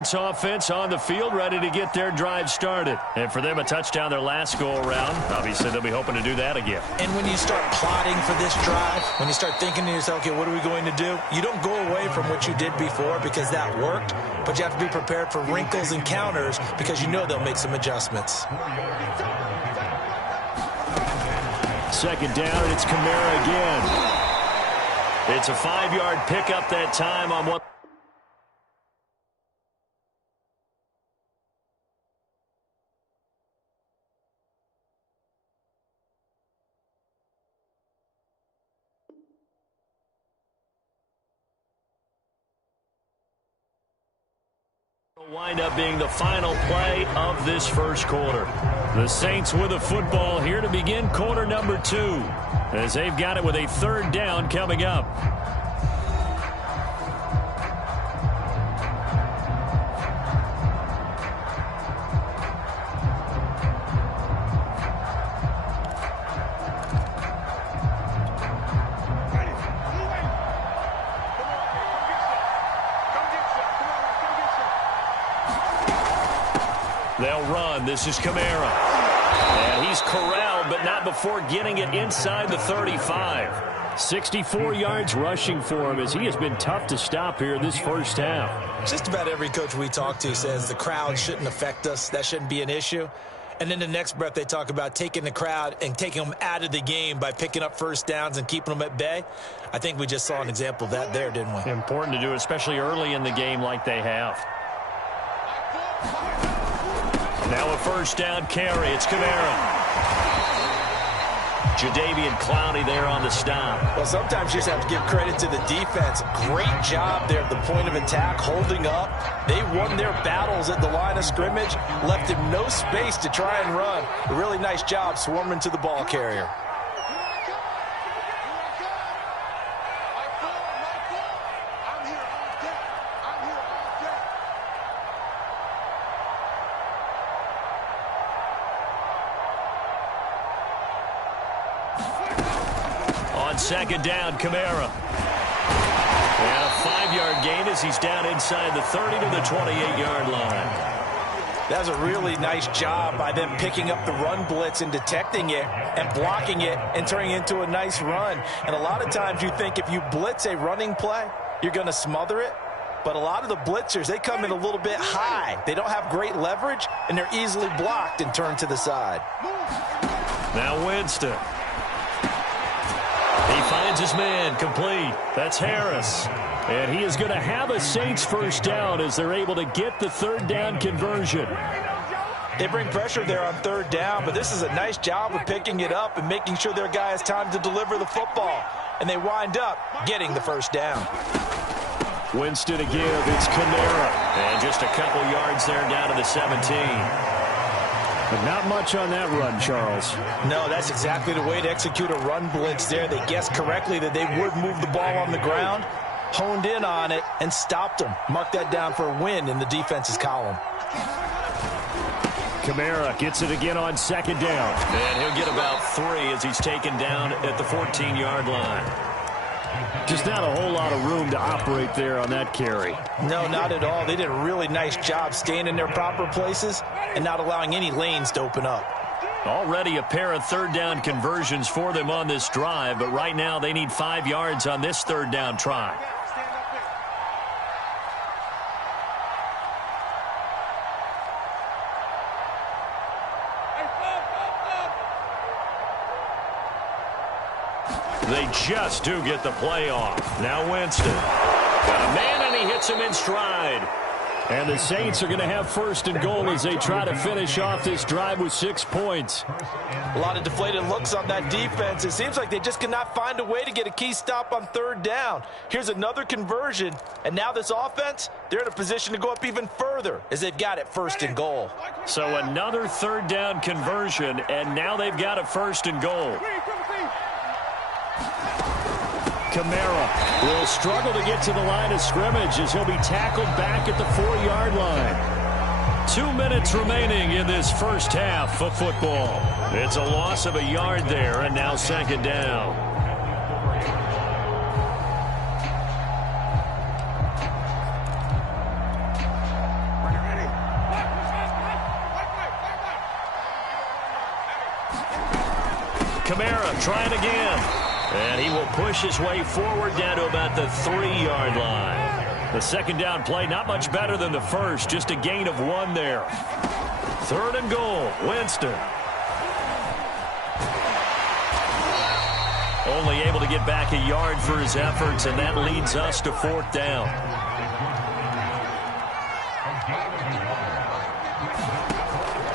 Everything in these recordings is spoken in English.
Offense on the field, ready to get their drive started. And for them, a touchdown their last go-around. Obviously, they'll be hoping to do that again. And when you start plotting for this drive, when you start thinking to yourself, okay, what are we going to do? You don't go away from what you did before because that worked, but you have to be prepared for wrinkles and counters because you know they'll make some adjustments. Second down, and it's Kamara again. It's a 5-yard pickup that time on what... wind up being the final play of this first quarter. The Saints with the football here to begin quarter number 2, as they've got it with a third down coming up. They'll run. This is Kamara. And he's corralled, but not before getting it inside the 35. 64 yards rushing for him, as he has been tough to stop here this first half. Just about every coach we talk to says the crowd shouldn't affect us. That shouldn't be an issue. And then the next breath they talk about taking the crowd and taking them out of the game by picking up first downs and keeping them at bay. I think we just saw an example of that there, didn't we? Important to do, especially early in the game like they have. Now a first down carry. It's Kamara. Jadeveon Clowney there on the stop. Well, sometimes you just have to give credit to the defense. Great job there at the point of attack, holding up. They won their battles at the line of scrimmage, left him no space to try and run. A really nice job swarming to the ball carrier. Second down, Kamara. And a 5-yard gain as he's down inside the 30 to the 28-yard line. That was a really nice job by them picking up the run blitz and detecting it and blocking it and turning it into a nice run. And a lot of times you think if you blitz a running play, you're going to smother it. But a lot of the blitzers, they come in a little bit high. They don't have great leverage, and they're easily blocked and turned to the side. Now Winston. He finds his man complete. That's Harris. And he is going to have a Saints first down as they're able to get the third down conversion. They bring pressure there on third down, but this is a nice job of picking it up and making sure their guy has time to deliver the football. And they wind up getting the first down. Winston to give. It's Kamara. And just a couple yards there down to the 17. But not much on that run, Charles. No, that's exactly the way to execute a run blitz there. They guessed correctly that they would move the ball on the ground, honed in on it, and stopped them. Mark that down for a win in the defense's column. Kamara gets it again on second down. And he'll get about 3 as he's taken down at the 14-yard line. Just not a whole lot of room to operate there on that carry. No, not at all. They did a really nice job staying in their proper places and not allowing any lanes to open up. Already a pair of third down conversions for them on this drive, but right now they need 5 yards on this third down try. They just do get the play off. Now Winston. Got a man, and he hits him in stride. And the Saints are going to have first and goal as they try to finish off this drive with 6 points. A lot of deflated looks on that defense. It seems like they just cannot find a way to get a key stop on third down. Here's another conversion, and now this offense, they're in a position to go up even further as they've got it first and goal. So another third down conversion, and now they've got a first and goal. Kamara will struggle to get to the line of scrimmage as he'll be tackled back at the 4-yard line. 2 minutes remaining in this first half of football. It's a loss of a yard there, and now second down. Kamara trying again. And he will push his way forward down to about the 3-yard line. The second down play, not much better than the first. Just a gain of 1 there. 3rd and goal, Winston. Only able to get back a yard for his efforts, and that leads us to 4th down.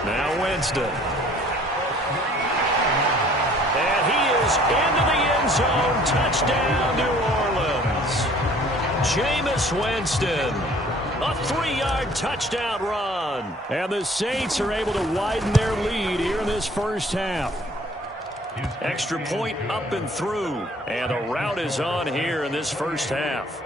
Now Winston. And he is into the end zone. Touchdown, New Orleans. Jameis Winston. A 3-yard touchdown run. And the Saints are able to widen their lead here in this first half. Extra point up and through. And the route is on here in this first half.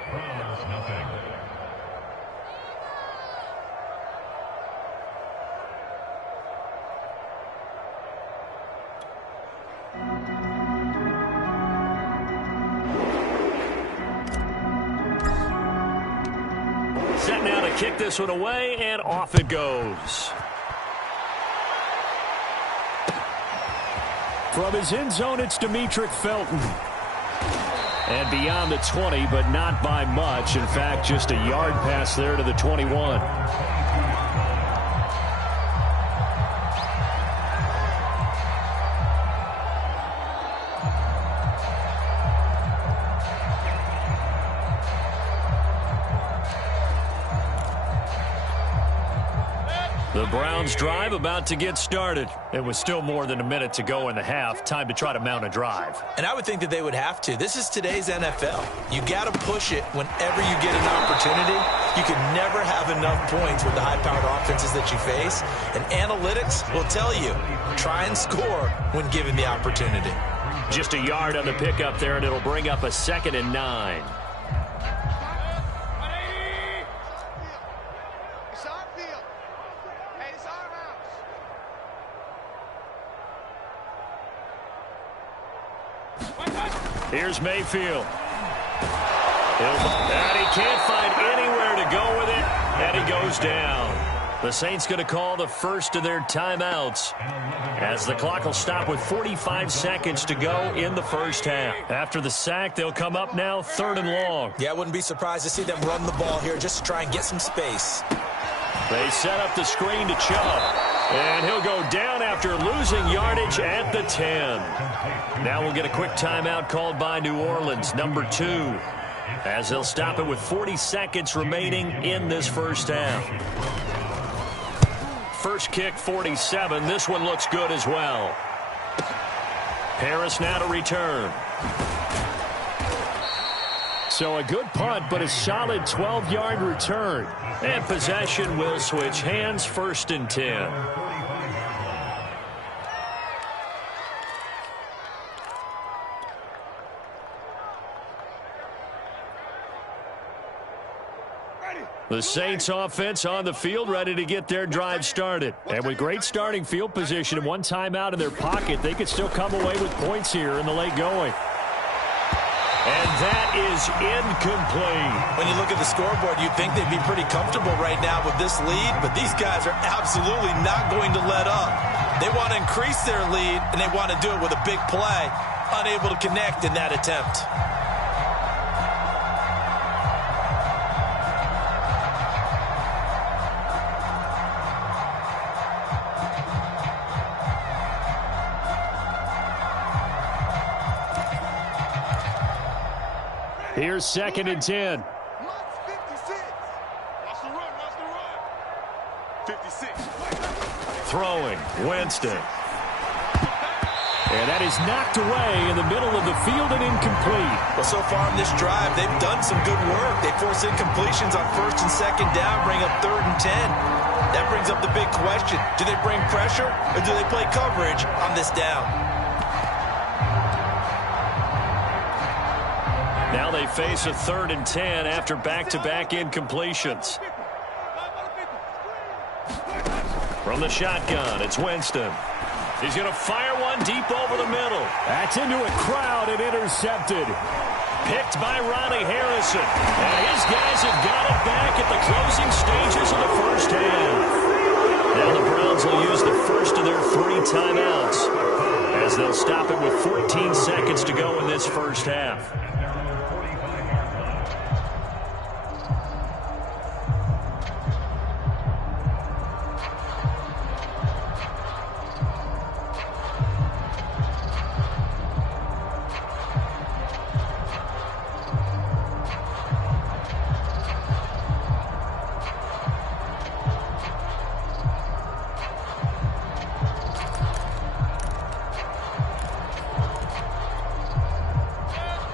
Set now to kick this one away, and off it goes. From his end zone, it's Demetric Felton. And beyond the 20, but not by much. In fact, just a yard pass there to the 21. The Browns drive about to get started. It was still more than a minute to go in the half. Time to try to mount a drive. And I would think that they would have to. This is today's NFL. You got to push it whenever you get an opportunity. You can never have enough points with the high-powered offenses that you face. And analytics will tell you, try and score when given the opportunity. Just a yard on the pickup there, and it'll bring up a 2nd and 9. Here's Mayfield. And he can't find anywhere to go with it, and he goes down. The Saints going to call the first of their timeouts as the clock will stop with 45 seconds to go in the first half. After the sack, they'll come up now 3rd and long. Yeah, I wouldn't be surprised to see them run the ball here just to try and get some space. They set up the screen to Chubb. And he'll go down after losing yardage at the 10. Now we'll get a quick timeout called by New Orleans, number 2, as they'll stop it with 40 seconds remaining in this first half. First kick, 47. This one looks good as well. Harris now to return. So a good punt, but a solid 12-yard return. And possession will switch hands, 1st and 10. The Saints offense on the field, ready to get their drive started. And with great starting field position and one timeout in their pocket, they could still come away with points here in the late going. And that is incomplete. When you look at the scoreboard, you'd think they'd be pretty comfortable right now with this lead, but these guys are absolutely not going to let up. They want to increase their lead, and they want to do it with a big play. Unable to connect in that attempt. Here's 2nd and 10. Throwing, Winston. And that is knocked away in the middle of the field and incomplete. Well, so far in this drive, they've done some good work. They force incompletions on 1st and 2nd down, bring up 3rd and 10. That brings up the big question. Do they bring pressure or do they play coverage on this down? Now they face a 3rd and 10 after back-to-back incompletions. From the shotgun, it's Winston. He's going to fire one deep over the middle. That's into a crowd and intercepted. Picked by Ronnie Harrison. And his guys have got it back at the closing stages of the first half. Now the Browns will use the first of their 3 timeouts as they'll stop it with first half.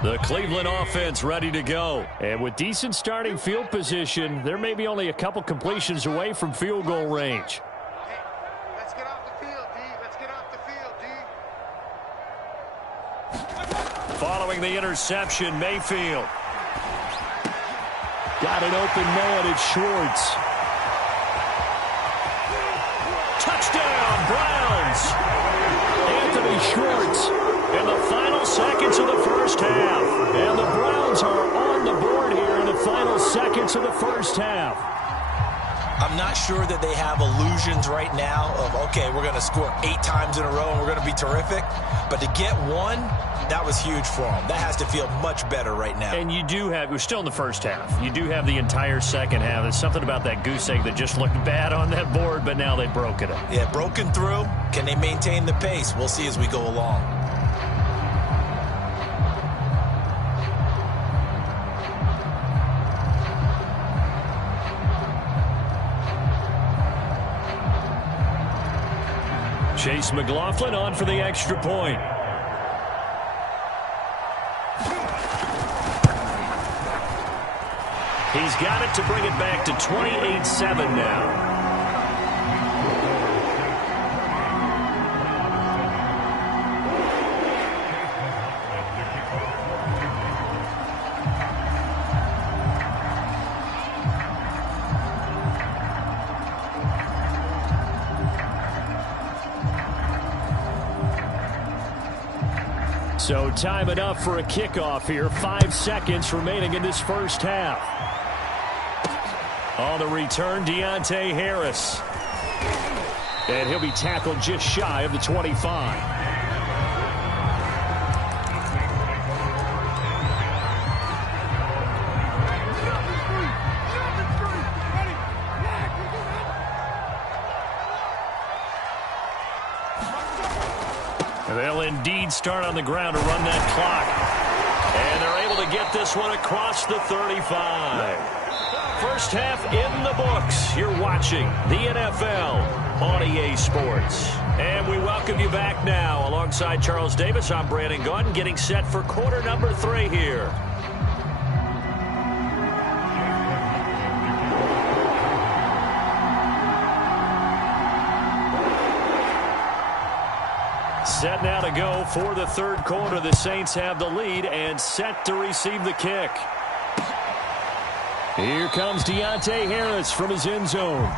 The Cleveland offense ready to go. And with decent starting field position, there may be only a couple completions away from field goal range. Hey, let's get off the field, D. Let's get off the field, D. Following the interception, Mayfield. Got an open man, it's Schwartz. Touchdown, Browns! Anthony Schwartz in the final seconds of the first half. And the Browns are on the board here in the final seconds of the first half. I'm not sure that they have illusions right now of, okay, we're going to score 8 times in a row and we're going to be terrific. But to get one, that was huge for them. That has to feel much better right now. And you do have, we're still in the first half. You do have the entire second half. There's something about that goose egg that just looked bad on that board, but now they've broken it. Yeah, broken through. Can they maintain the pace? We'll see as we go along. Chase McLaughlin on for the extra point. He's got it to bring it back to 28-7 now. So time enough for a kickoff here. 5 seconds remaining in this first half. On the return, Deontay Harris. And he'll be tackled just shy of the 25. They'll indeed start on the ground to run that clock. And they're able to get this one across the 35. First half in the books. You're watching the NFL on EA Sports. And we welcome you back now. Alongside Charles Davis, I'm Brandon Gunn, getting set for quarter number 3 here. Set now to go for the third quarter. The Saints have the lead and set to receive the kick. Here comes Deontay Harris from his end zone.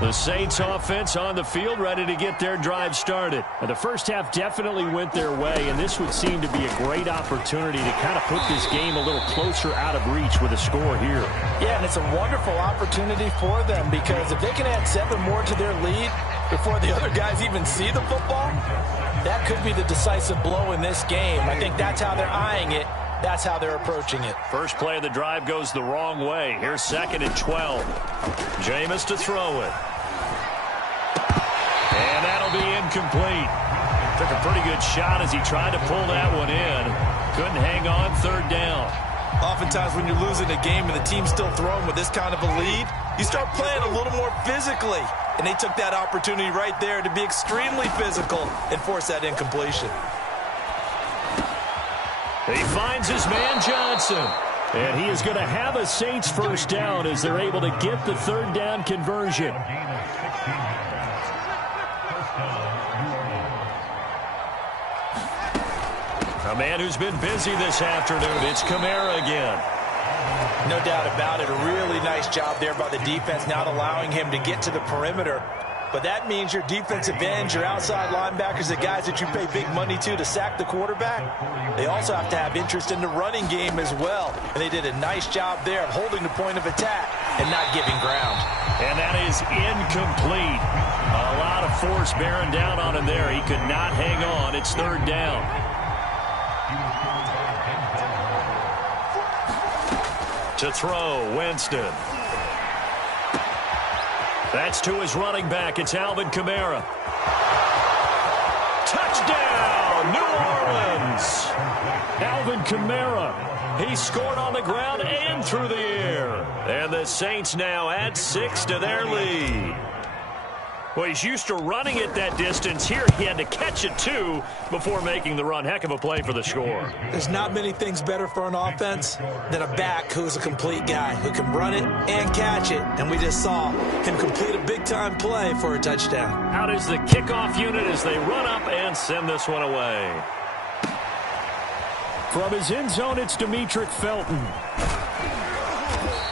The Saints offense on the field, ready to get their drive started. And the first half definitely went their way, and this would seem to be a great opportunity to kind of put this game a little closer out of reach with a score here. Yeah, and it's a wonderful opportunity for them, because if they can add 7 more to their lead before the other guys even see the football, that could be the decisive blow in this game. I think that's how they're eyeing it. That's how they're approaching it. First play of the drive goes the wrong way. Here's 2nd and 12. Jameis to throw it. And that'll be incomplete. Took a pretty good shot as he tried to pull that one in. Couldn't hang on, 3rd down. Oftentimes when you're losing a game and the team's still throwing with this kind of a lead, you start playing a little more physically. And they took that opportunity right there to be extremely physical and force that incompletion. He finds his man Johnson. And he is going to have a Saints first down as they're able to get the 3rd down conversion. A man who's been busy this afternoon, it's Kamara again. No doubt about it. A really nice job there by the defense, not allowing him to get to the perimeter but that means your defensive ends, your outside linebackers, the guys that you pay big money to sack the quarterback, they also have to have interest in the running game as well. And they did a nice job there of holding the point of attack and not giving ground. And that is incomplete. A lot of force bearing down on him there. He could not hang on. It's third down. To throw, Winston. That's to his running back. It's Alvin Kamara. Touchdown, New Orleans. Alvin Kamara. He scored on the ground and through the air. And the Saints now add 6 to their lead. Well, he's used to running it that distance. Here he had to catch it, too, before making the run. Heck of a play for the score. There's not many things better for an offense than a back who's a complete guy, who can run it and catch it. And we just saw him complete a big-time play for a touchdown. Out is the kickoff unit as they run up and send this one away. From his end zone, it's Demetric Felton.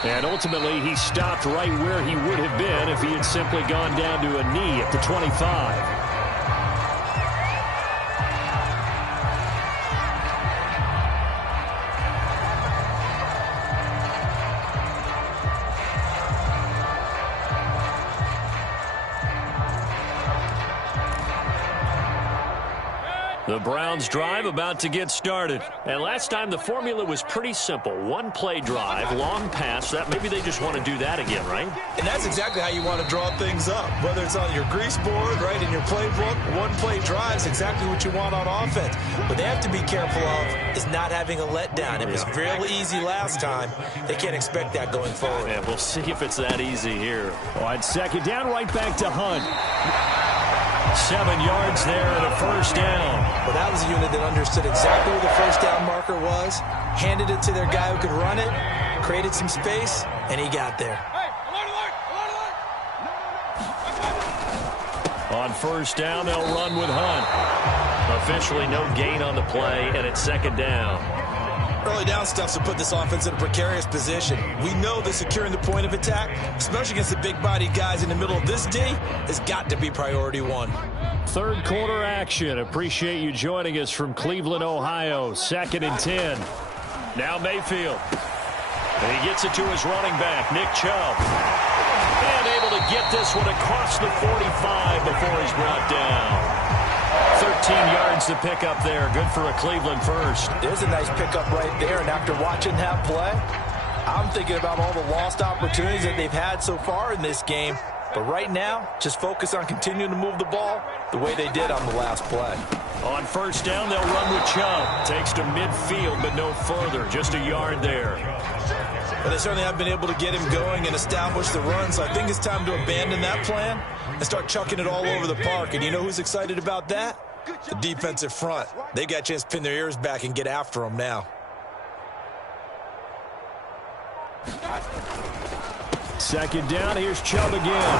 And ultimately, he stopped right where he would have been if he had simply gone down to a knee at the 25. The Browns drive about to get started. And last time the formula was pretty simple. One play drive, long pass. That maybe they just want to do that again, right? And that's exactly how you want to draw things up. Whether it's on your grease board, right, in your playbook, one play drive is exactly what you want on offense. What they have to be careful of is not having a letdown. It was fairly easy last time. They can't expect that going forward. Yeah, we'll see if it's that easy here. On second down, right back to Hunt. 7 yards there and a first down. Well, that was a unit that understood exactly where the first down marker was, handed it to their guy who could run it, created some space, and he got there. On first down, they'll run with Hunt. Officially no gain on the play, and it's second down. Early down stuff to put this offense in a precarious position. We know that securing the point of attack, especially against the big-bodied guys in the middle of this D, has got to be priority one. Third quarter action. Appreciate you joining us from Cleveland, Ohio. 2nd and 10. Now Mayfield. And he gets it to his running back, Nick Chubb. And able to get this one across the 45 before he's brought down. 13 yards to pick up there. Good for a Cleveland first. There's a nice pickup right there, and after watching that play, I'm thinking about all the lost opportunities that they've had so far in this game. But right now, just focus on continuing to move the ball the way they did on the last play. On first down, they'll run with Chubb. Takes to midfield, but no further. Just a yard there. But they certainly have been able to get him going and establish the run, so I think it's time to abandon that plan and start chucking it all over the park. And you know who's excited about that? The defensive front. They got a chance to pin their ears back and get after them now. Second down, here's Chubb again.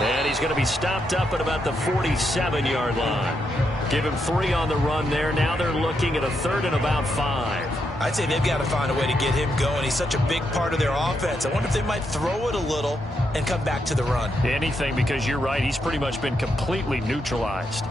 And he's going to be stopped up at about the 47-yard line. Give him 3 on the run there. Now they're looking at a 3rd and about 5. I'd say they've got to find a way to get him going. He's such a big part of their offense. I wonder if they might throw it a little and come back to the run. Anything, because you're right. He's pretty much been completely neutralized.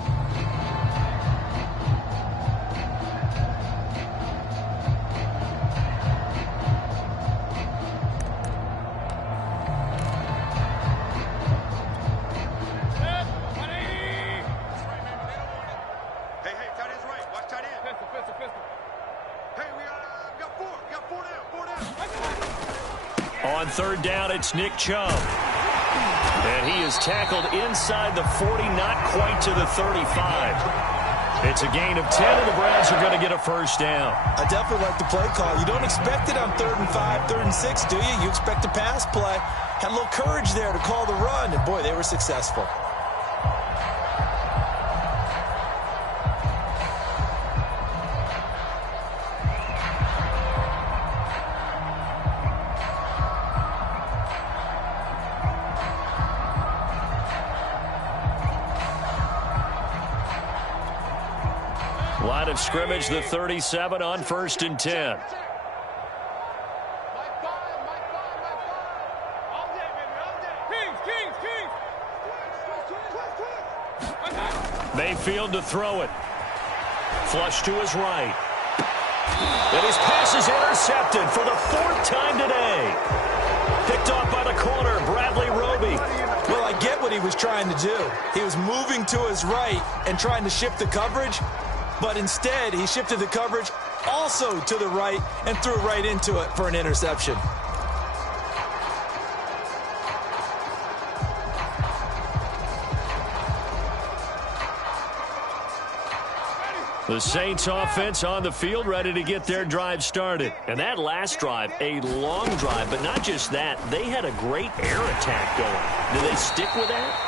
On third down, it's Nick Chubb. And he is tackled inside the 40, not quite to the 35. It's a gain of 10, and the Browns are going to get a first down. I definitely like the play call. You don't expect it on 3rd and 5, 3rd and 6, do you? You expect a pass play. Had a little courage there to call the run, and boy, they were successful. Line of scrimmage, the 37 on 1st and 10. Mayfield to throw it. Flush to his right. And his pass is intercepted for the 4th time today. Picked off by the corner, Bradley Roby. Well, I get what he was trying to do. He was moving to his right and trying to shift the coverage, but instead he shifted the coverage also to the right and threw right into it for an interception. The Saints offense on the field, ready to get their drive started. And that last drive, a long drive, but not just that. They had a great air attack going. Do they stick with that?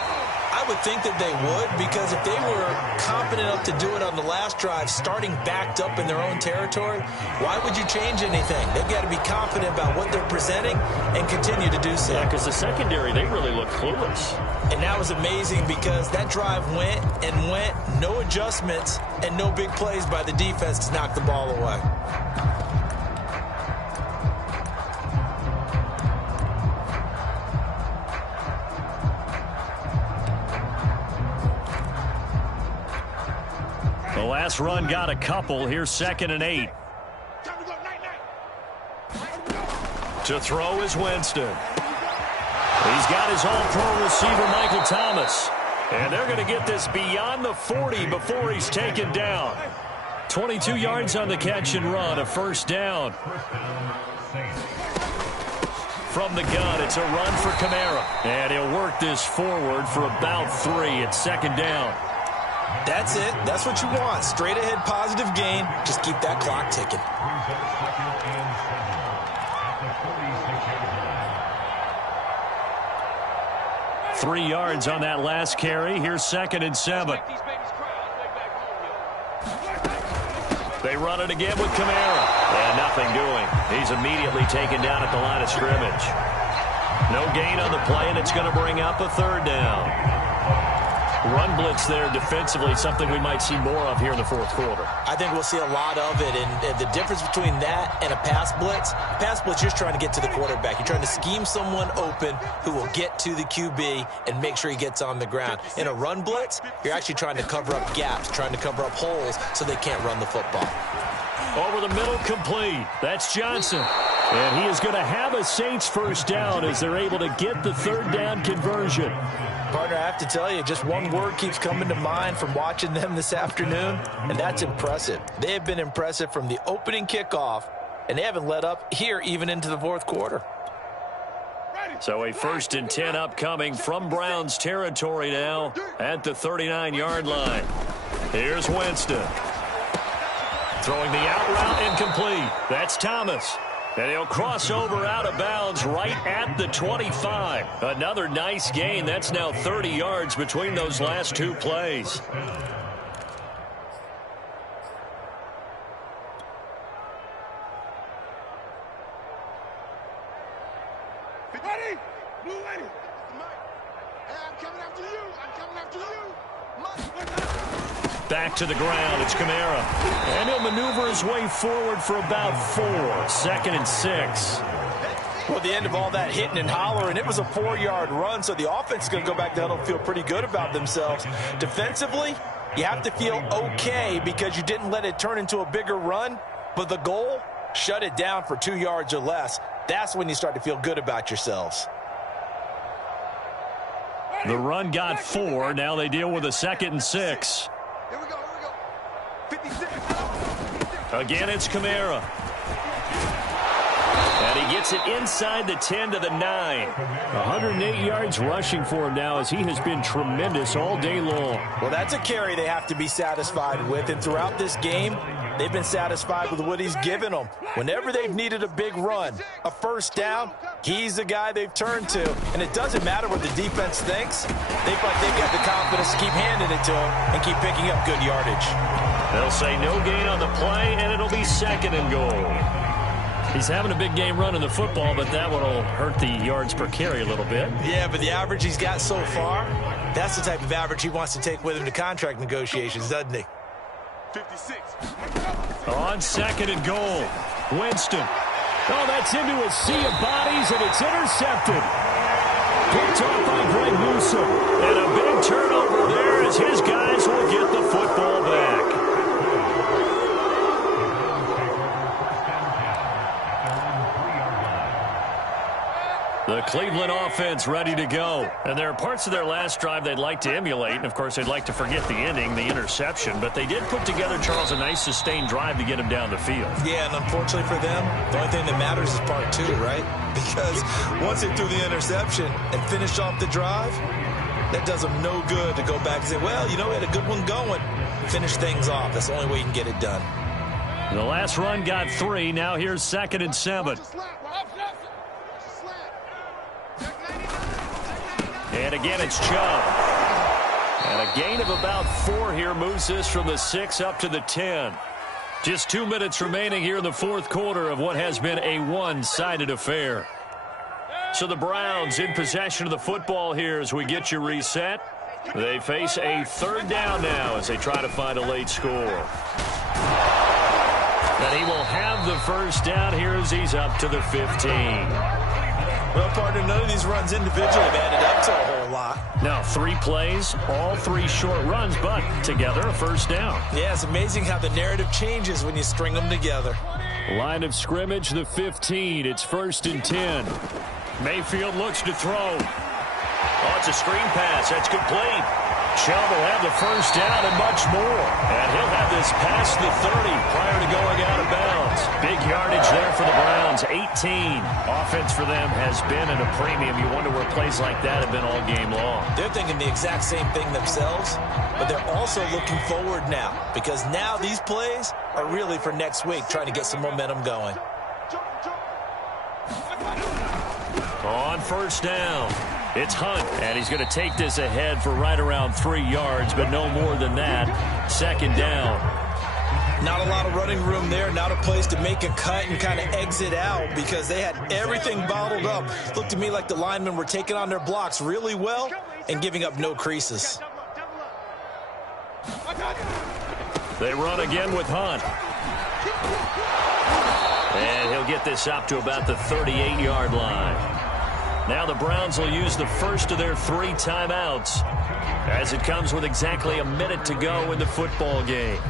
I would think that they would, because if they were confident enough to do it on the last drive, starting backed up in their own territory, why would you change anything? They've got to be confident about what they're presenting and continue to do so. Yeah, because the secondary, they really look clueless. And that was amazing because that drive went and went, no adjustments, and no big plays by the defense to knock the ball away. The last run got a couple. Here's 2nd and 8. To throw is Winston. He's got his all-pro receiver, Michael Thomas. And they're going to get this beyond the 40 before he's taken down. 22 yards on the catch and run, a 1st down. From the gun, it's a run for Kamara. And he'll work this forward for about 3. It's 2nd down. That's it. That's what you want. Straight ahead positive gain. Just keep that clock ticking. 3 yards on that last carry. Here's 2nd and 7. They run it again with Kamara. And nothing doing. He's immediately taken down at the line of scrimmage. No gain on the play, and it's going to bring up a 3rd down. Run blitz there defensively, something we might see more of here in the 4th quarter. I think we'll see a lot of it, and the difference between that and a pass blitz, you're just trying to get to the quarterback. You're trying to scheme someone open who will get to the QB and make sure he gets on the ground. In a run blitz, you're actually trying to cover up gaps, trying to cover up holes so they can't run the football. Over the middle, complete. That's Johnson. And he is going to have a Saints 1st down as they're able to get the 3rd down conversion. Partner, I have to tell you, just one word keeps coming to mind from watching them this afternoon, and that's impressive. They have been impressive from the opening kickoff, and they haven't let up here even into the 4th quarter. So a 1st and 10 upcoming from Browns territory now at the 39-yard line. Here's Winston. Throwing the out route incomplete. That's Thomas. And he'll cross over out of bounds right at the 25. Another nice gain. That's now 30 yards between those last 2 plays. Ready? Blue ready. Hey, I'm coming after you. I'm coming after you. Back to the ground. It's Kamara. And he'll maneuver his way forward for about 4. 2nd and 6. Well, the end of all that hitting and hollering, it was a 4-yard run, so the offense is going to go back down and feel pretty good about themselves. Defensively, you have to feel okay because you didn't let it turn into a bigger run, but the goal, shut it down for 2 yards or less. That's when you start to feel good about yourselves. The run got 4. Now they deal with a 2nd and 6. Here we go. 56. Again, it's Kamara. And he gets it inside the 10 to the 9. 108 yards rushing for him now as he has been tremendous all day long. Well, that's a carry they have to be satisfied with. And throughout this game, they've been satisfied with what he's given them. Whenever they've needed a big run, a 1st down, he's the guy they've turned to. And it doesn't matter what the defense thinks. They feel like they've got the confidence to keep handing it to him and keep picking up good yardage. They'll say no gain on the play, and it'll be 2nd and goal. He's having a big game running the football, but that one will hurt the yards per carry a little bit. Yeah, but the average he's got so far, that's the type of average he wants to take with him to contract negotiations, doesn't he? 56. On 2nd and goal, Winston. Oh, that's into a sea of bodies, and it's intercepted. Picked off by Greg Newsome. And a big turnover there as his guys will get the football back. The Cleveland offense ready to go. And there are parts of their last drive they'd like to emulate. And, of course, they'd like to forget the ending, the interception. But they did put together, Charles, a nice sustained drive to get him down the field. Yeah, and unfortunately for them, the only thing that matters is part two, right? Because once they threw the interception and finished off the drive, that does them no good to go back and say, well, you know, we had a good one going. Finish things off. That's the only way you can get it done. The last run got 3. Now here's 2nd and 7. And again, it's Chubb. And a gain of about 4 here moves this from the 6 up to the 10. Just 2 minutes remaining here in the fourth quarter of what has been a one-sided affair. So the Browns in possession of the football here as we get you reset. They face a 3rd down now as they try to find a late score. And he will have the first down here as he's up to the 15. Well, partner, none of these runs individually have added up to a whole lot. Now, 3 plays, all 3 short runs, but together a first down. Yeah, it's amazing how the narrative changes when you string them together. Line of scrimmage, the 15. It's 1st and 10. Mayfield looks to throw. Oh, it's a screen pass. That's complete. Chubb will have the first down and much more. And he'll have this past the 30 prior to going out of bounds. Big yardage there for the Browns, 18. Offense for them has been at a premium. You wonder where plays like that have been all game long. They're thinking the exact same thing themselves, but they're also looking forward now because now these plays are really for next week, trying to get some momentum going. On first down, it's Hunt, and he's going to take this ahead for right around 3 yards, but no more than that. 2nd down. Not a lot of running room there, not a place to make a cut and kind of exit out because they had everything bottled up. Looked to me like the linemen were taking on their blocks really well and giving up no creases. They run again with Hunt. And he'll get this up to about the 38-yard line. Now the Browns will use the first of their 3 timeouts as it comes with exactly a minute to go in the football game.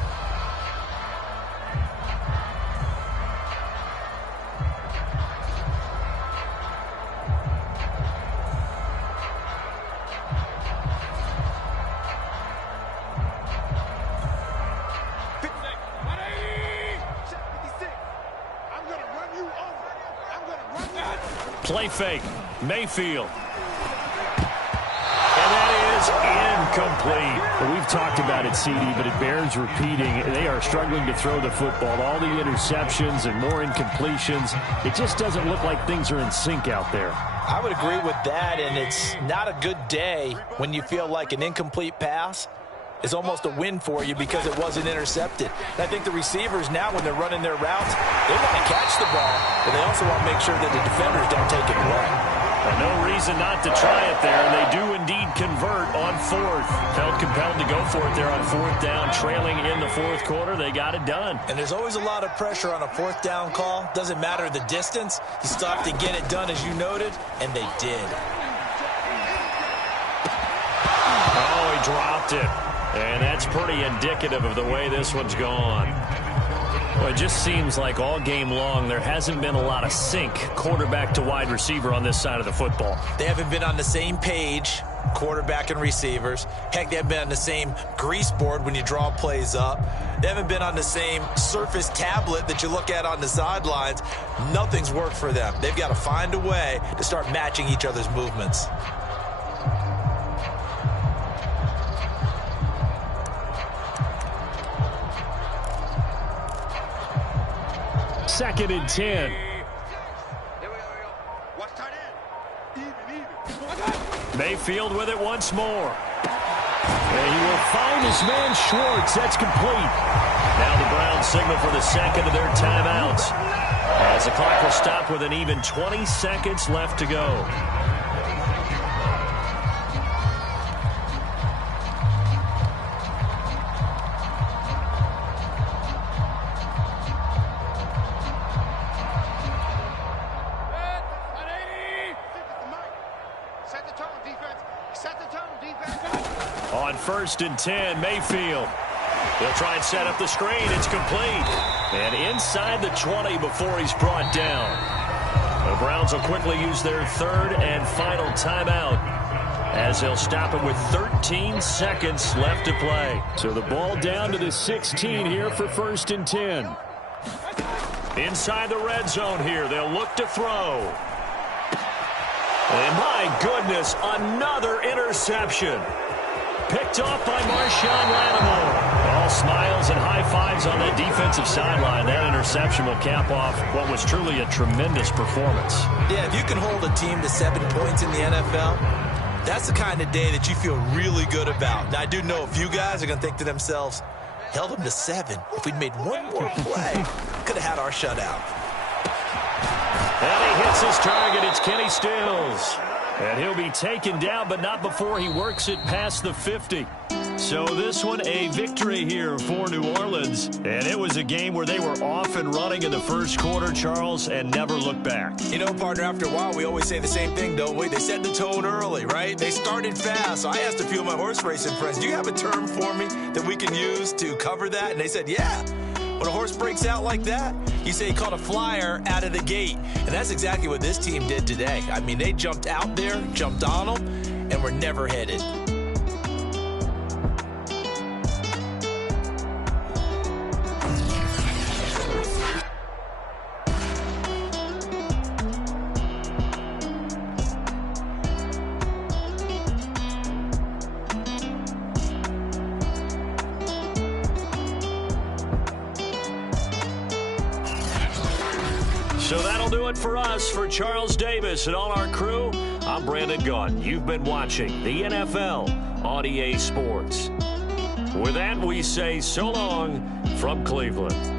Play fake. Mayfield. And that is incomplete. Well, we've talked about it, CD, but it bears repeating. They are struggling to throw the football. All the interceptions and more incompletions. It just doesn't look like things are in sync out there. I would agree with that, and it's not a good day when you feel like an incomplete pass is almost a win for you because it wasn't intercepted. And I think the receivers now, when they're running their routes, they want to catch the ball, but they also want to make sure that the defenders don't take it away. And no reason not to try it there, and they do indeed convert on 4th. Felt compelled to go for it there on 4th down, trailing in the fourth quarter. They got it done. And there's always a lot of pressure on a 4th down call. Doesn't matter the distance. You still have to get it done, as you noted, and they did. Oh, he dropped it. And that's pretty indicative of the way this one's gone. Well, it just seems like all game long there hasn't been a lot of sync quarterback to wide receiver on this side of the football. They haven't been on the same page, quarterback and receivers. Heck, they haven't been on the same grease board when you draw plays up. They haven't been on the same Surface tablet that you look at on the sidelines. Nothing's worked for them. They've got to find a way to start matching each other's movements. Second and 10. Mayfield with it once more. And he will find his man Schwartz. That's complete. Now the Browns signal for the second of their timeouts, as the clock will stop with an even 20 seconds left to go. 1st and 10. Mayfield. They'll try and set up the screen. It's complete. And inside the 20 before he's brought down. The Browns will quickly use their 3rd and final timeout as they'll stop it with 13 seconds left to play. So the ball down to the 16 here for 1st and 10. Inside the red zone here. They'll look to throw. And my goodness, another interception. Picked off by Marshawn Lattimore. All smiles and high fives on that defensive sideline. That interception will cap off what was truly a tremendous performance. Yeah, if you can hold a team to 7 points in the NFL, that's the kind of day that you feel really good about. Now, I do know a few guys are going to think to themselves, held them to 7. If we'd made one more play, could have had our shutout. And he hits his target. It's Kenny Stills. And he'll be taken down, but not before he works it past the 50. So this one, a victory here for New Orleans. And it was a game where they were off and running in the first quarter, Charles, and never looked back. You know, partner, after a while, we always say the same thing, don't we? They set the tone early, right? They started fast. So I asked a few of my horse racing friends, do you have a term for me that we can use to cover that? And they said, yeah. When a horse breaks out like that, you say he caught a flyer out of the gate. And that's exactly what this team did today. I mean, they jumped out there, jumped on them, and were never headed. So that'll do it for us. For Charles Davis and all our crew, I'm Brandon Gaudin. You've been watching the NFL on EA Sports. With that, we say so long from Cleveland.